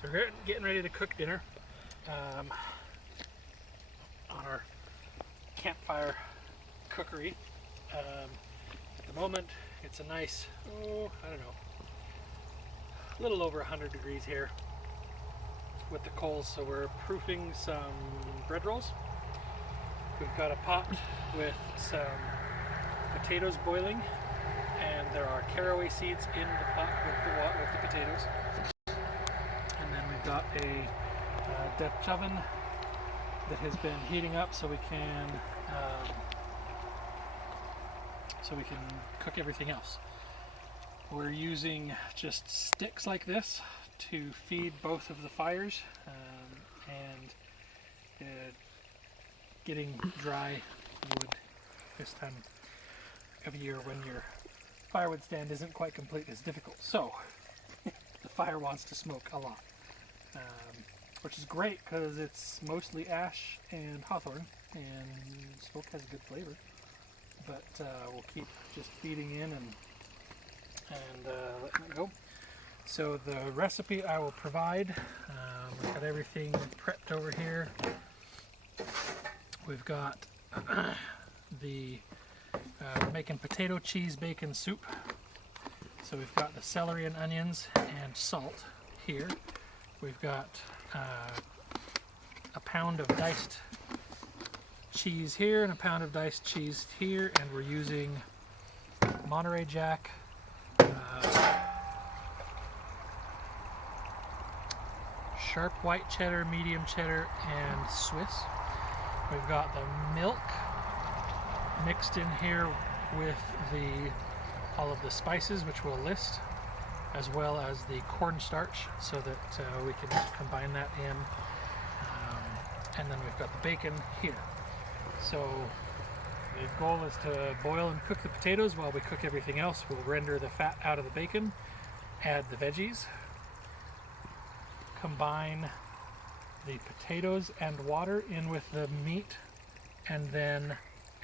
So we're getting ready to cook dinner on our campfire cookery. At the moment, it's a nice, I don't know, a little over 100 degrees here with the coals. So we're proofing some bread rolls. We've got a pot with some potatoes boiling, and there are caraway seeds in the pot with the potatoes. And then we've got a Dutch oven that has been heating up, so we can cook everything else. We're using just sticks like this to feed both of the fires, and getting dry wood this time of year when your firewood stand isn't quite complete is difficult. So the fire wants to smoke a lot, which is great because it's mostly ash and hawthorn, and smoke has a good flavor. But we'll keep just feeding in and letting it go. So the recipe I will provide, we've got everything prepped over here. We've got making potato cheese bacon soup. So we've got the celery and onions and salt here. We've got a pound of diced cheese here and a pound of diced cheese here, and we're using Monterey Jack, sharp white cheddar, medium cheddar, and Swiss. We've got the milk mixed in here with all of the spices, which we'll list, as well as the cornstarch, so that we can combine that in. And then we've got the bacon here. So the goal is to boil and cook the potatoes while we cook everything else. We'll render the fat out of the bacon, add the veggies, combine the potatoes and water in with the meat, and then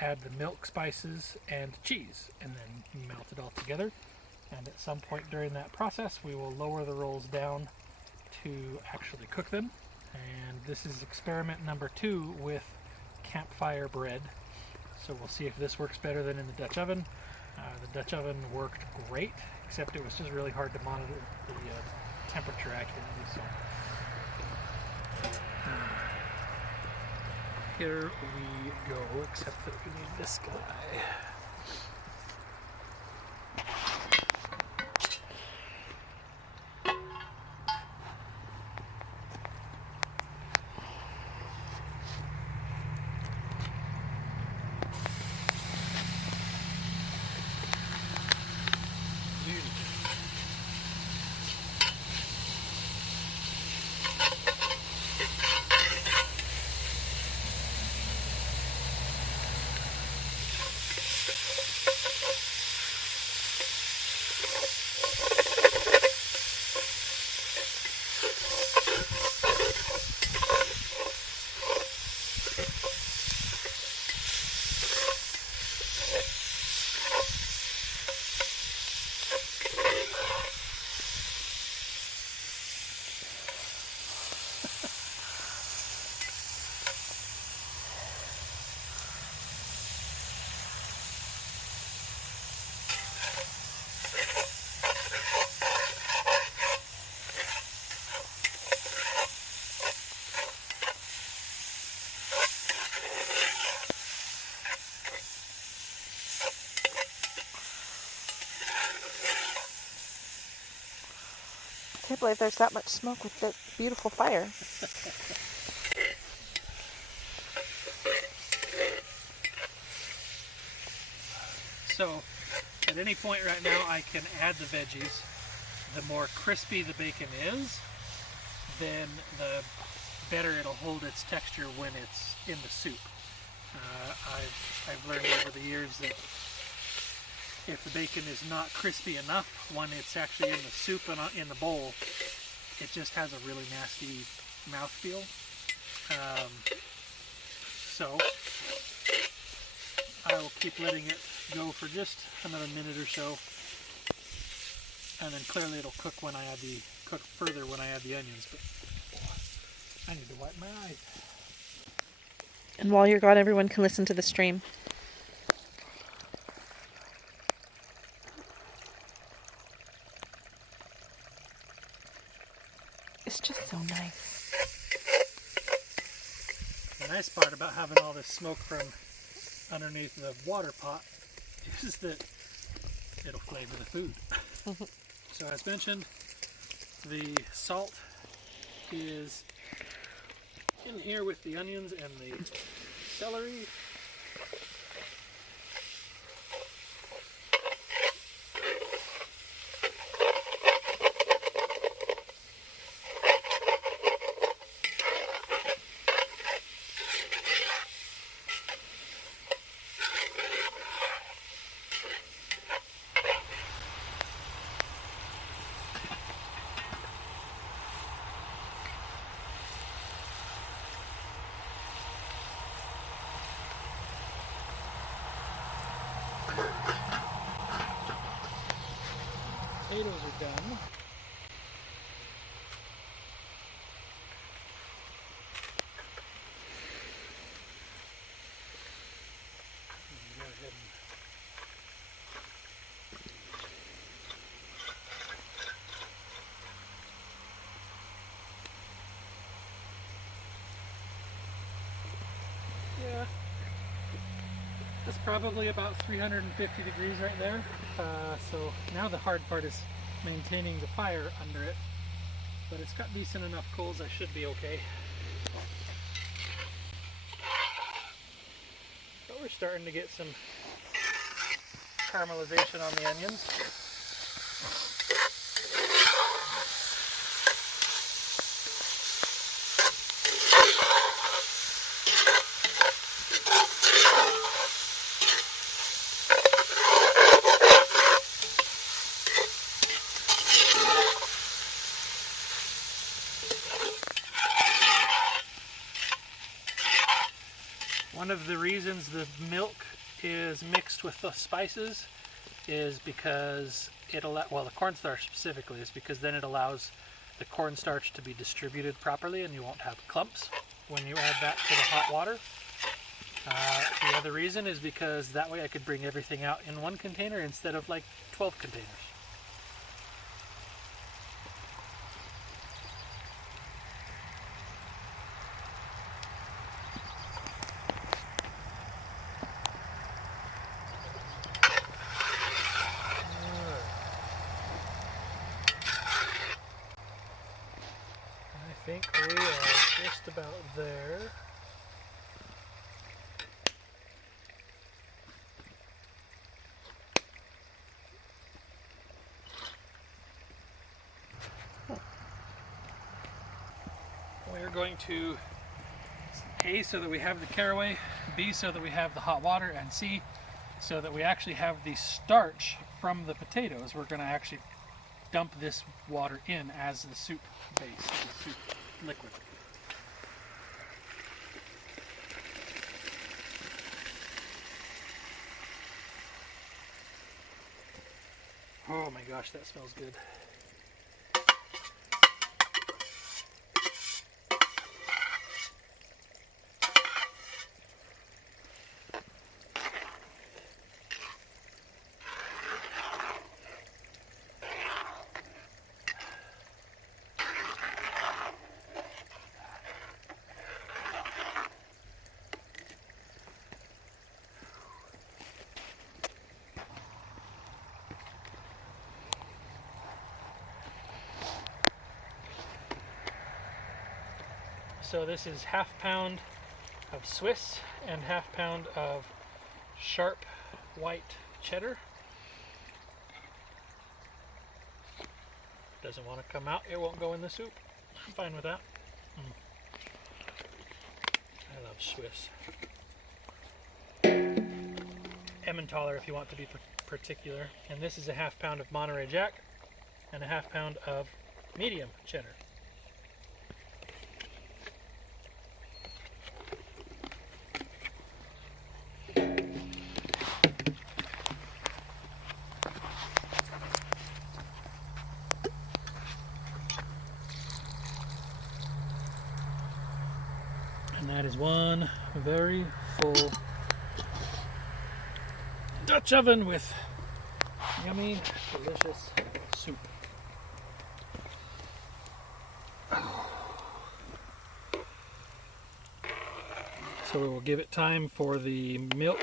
add the milk, spices, and cheese, and then melt it all together. And at some point during that process, we will lower the rolls down to actually cook them. And this is experiment number 2 with campfire bread. So we'll see if this works better than in the Dutch oven. The Dutch oven worked great, except it was just really hard to monitor the temperature accurately. So here we go, except that we need this guy. I can't believe there's that much smoke with that beautiful fire. So at any point right now I can add the veggies. The more crispy the bacon is, then the better it'll hold its texture when it's in the soup. I've learned over the years that if the bacon is not crispy enough when it's actually in the soup and in the bowl, it just has a really nasty mouthfeel. So I will keep letting it go for just another minute or so, and then clearly it'll cook when I add the cook further when I add the onions, but I need to wipe my eyes. And while you're gone, everyone can listen to the stream. It's just so nice. The nice part about having all this smoke from underneath the water pot is that it'll flavor the food. So as mentioned, the salt is in here with the onions and the celery. Potatoes are done. Go ahead and yeah, that's probably about 350 degrees right there. So now the hard part is maintaining the fire under it, but it's got decent enough coals, I should be okay. But we're starting to get some caramelization on the onions. One of the reasons the milk is mixed with the spices is because the cornstarch specifically, is because then it allows the cornstarch to be distributed properly and you won't have clumps when you add that to the hot water. The other reason is because that way I could bring everything out in one container instead of like 12 containers. I think we are just about there. We're going to A, so that we have the caraway, B, so that we have the hot water, and C, so that we actually have the starch from the potatoes. We're going to actually dump this water in as the soup base, the soup liquid. Oh my gosh, that smells good. So this is half pound of Swiss and half pound of sharp white cheddar. Doesn't want to come out, it won't go in the soup. I'm fine with that. I love Swiss. Emmentaler if you want to be particular. And this is a half pound of Monterey Jack and a half pound of medium cheddar. one very full Dutch oven with yummy, delicious soup. So we will give it time for the milk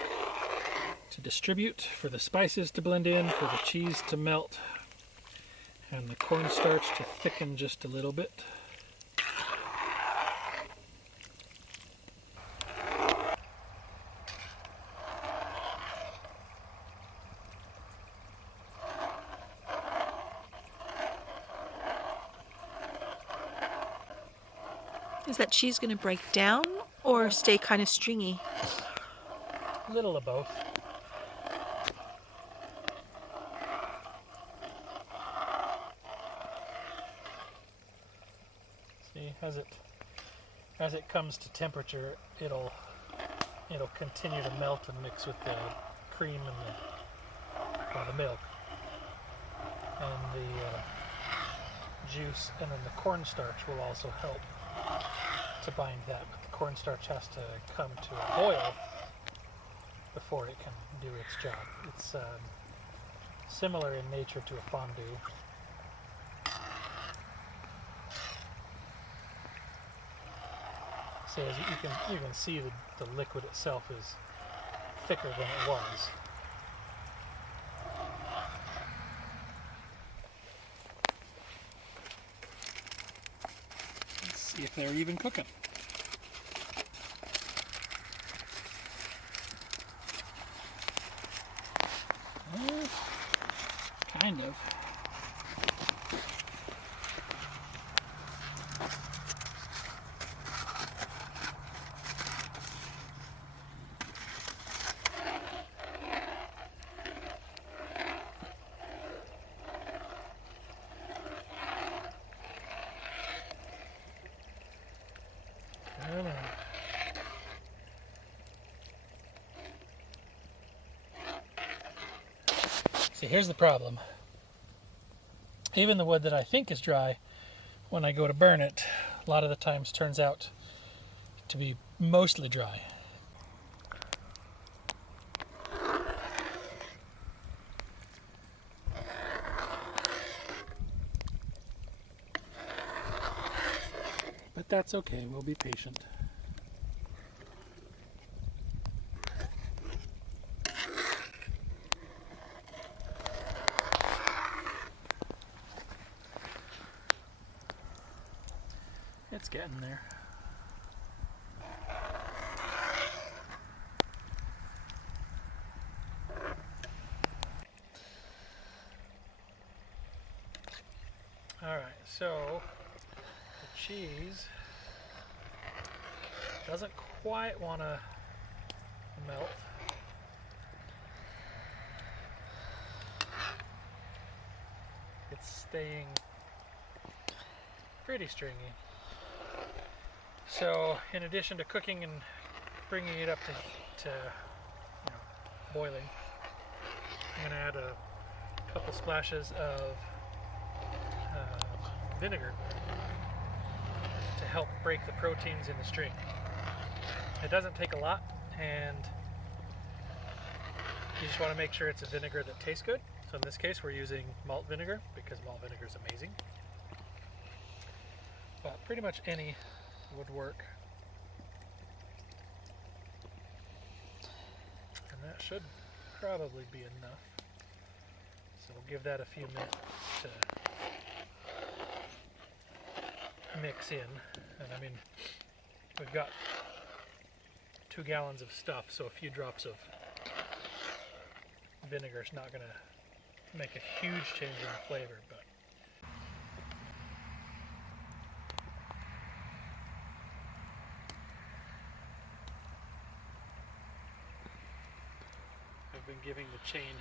to distribute, for the spices to blend in, for the cheese to melt, and the cornstarch to thicken just a little bit. Is that cheese going to break down or stay kind of stringy? A little of both. See, as it comes to temperature, it'll continue to melt and mix with the cream and the milk and the juice, and then the cornstarch will also help to bind that. But the cornstarch has to come to a boil before it can do its job. It's similar in nature to a fondue. So as you can see the liquid itself is thicker than it was. Let's see if they're even cooking. Kind of. See, here's the problem. Even the wood that I think is dry, when I go to burn it, a lot of the times turns out to be mostly dry. But that's okay, we'll be patient. It's getting there. Alright, so the cheese doesn't quite want to melt. It's staying pretty stringy. So in addition to cooking and bringing it up to boiling, I'm going to add a couple splashes of vinegar to help break the proteins in the string. It doesn't take a lot, and you just want to make sure it's a vinegar that tastes good. So in this case we're using malt vinegar because malt vinegar is amazing. But pretty much any would work. And that should probably be enough. So we'll give that a few minutes to mix in. And I mean, we've got 2 gallons of stuff, so a few drops of vinegar is not going to make a huge change in the flavor, but I've been giving the chain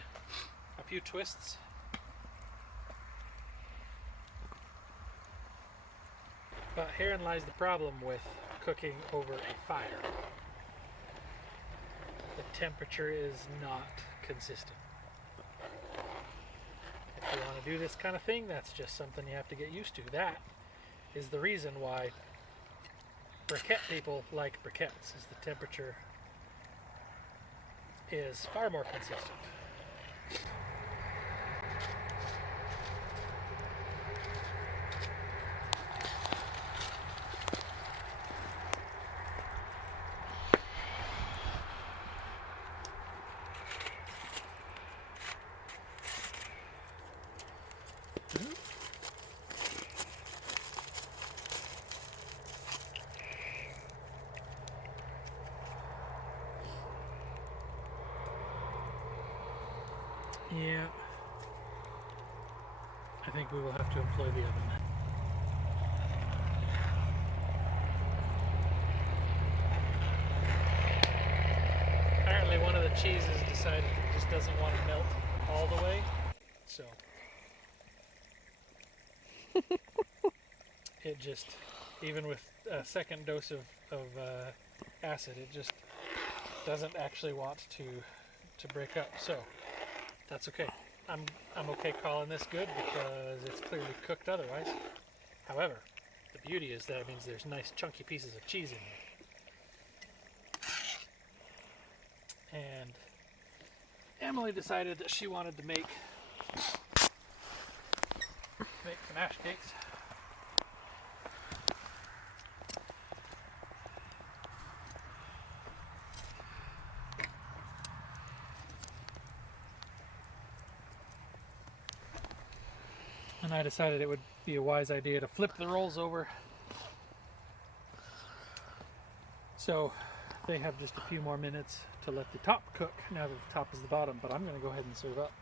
a few twists. But herein lies the problem with cooking over a fire. The temperature is not consistent. If you want to do this kind of thing, that's just something you have to get used to. That is the reason why briquette people like briquettes, is the temperature is far more consistent. Yeah, I think we will have to employ the oven. Apparently one of the cheeses decided it just doesn't want to melt all the way, so it just, even with a second dose of acid, it just doesn't actually want to break up. So that's okay. I'm okay calling this good because it's clearly cooked otherwise. However, the beauty is that it means there's nice chunky pieces of cheese in here. And Emily decided that she wanted to make some ash cakes. And I decided it would be a wise idea to flip the rolls over. So they have just a few more minutes to let the top cook now that the top is the bottom, but I'm going to go ahead and serve up.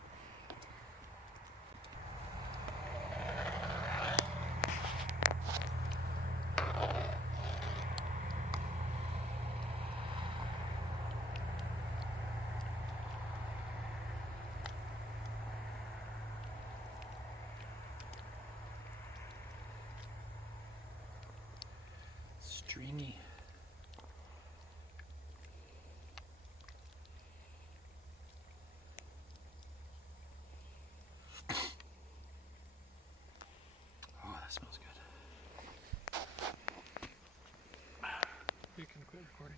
Stringy. Oh, that smells good. You can quit recording.